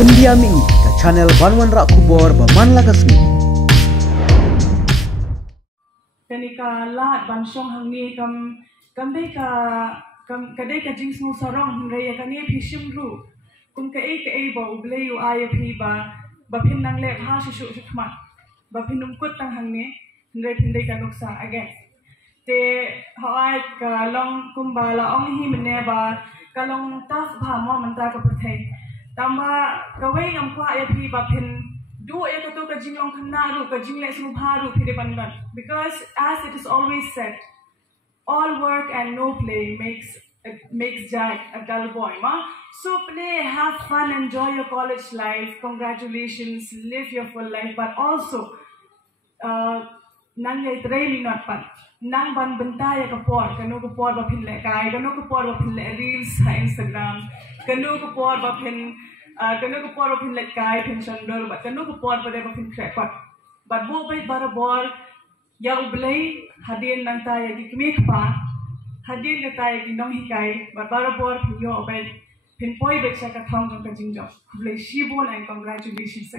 India mi ka channel Banwan Rak Kubor Baman Lagasmi. Kenika lat bansong hangni kadai ka jing Sngewsarong raya kani phishim ru kum ka ba ublei u aya phi ba phin nang le ha shu khma ba phinum kut tang hangni ndai phindai ka noksa again te hawai ka long kumba la ong hi mene ba ka long taf bha mo man ta ka puthai tamba ka wei ngam kwa aya phi ba phin do ya ka to ka jing long khna ru ka jing le snu bha ru phi de bandan because as it is always said, all work and no play makes Jack a dull boy, ma. So play, have fun, enjoy your college life. Congratulations, live your full life. But also, nang yai really not fun. Nang ban bentaya kapor, kanu kapor ba pin le kai, kanu kapor ba pin le reels sa Instagram, kanu kapor ba pin le kai pin chandor, but kanu kapor ba de ba pin crack. But bo bai barabor. Ya ublay hadin nang tayo di kimik pa hadin na tayo di nong hikay barbarabor yo obay pinpoy bet sa katong ng kajingjo ublay shibon and congratulations.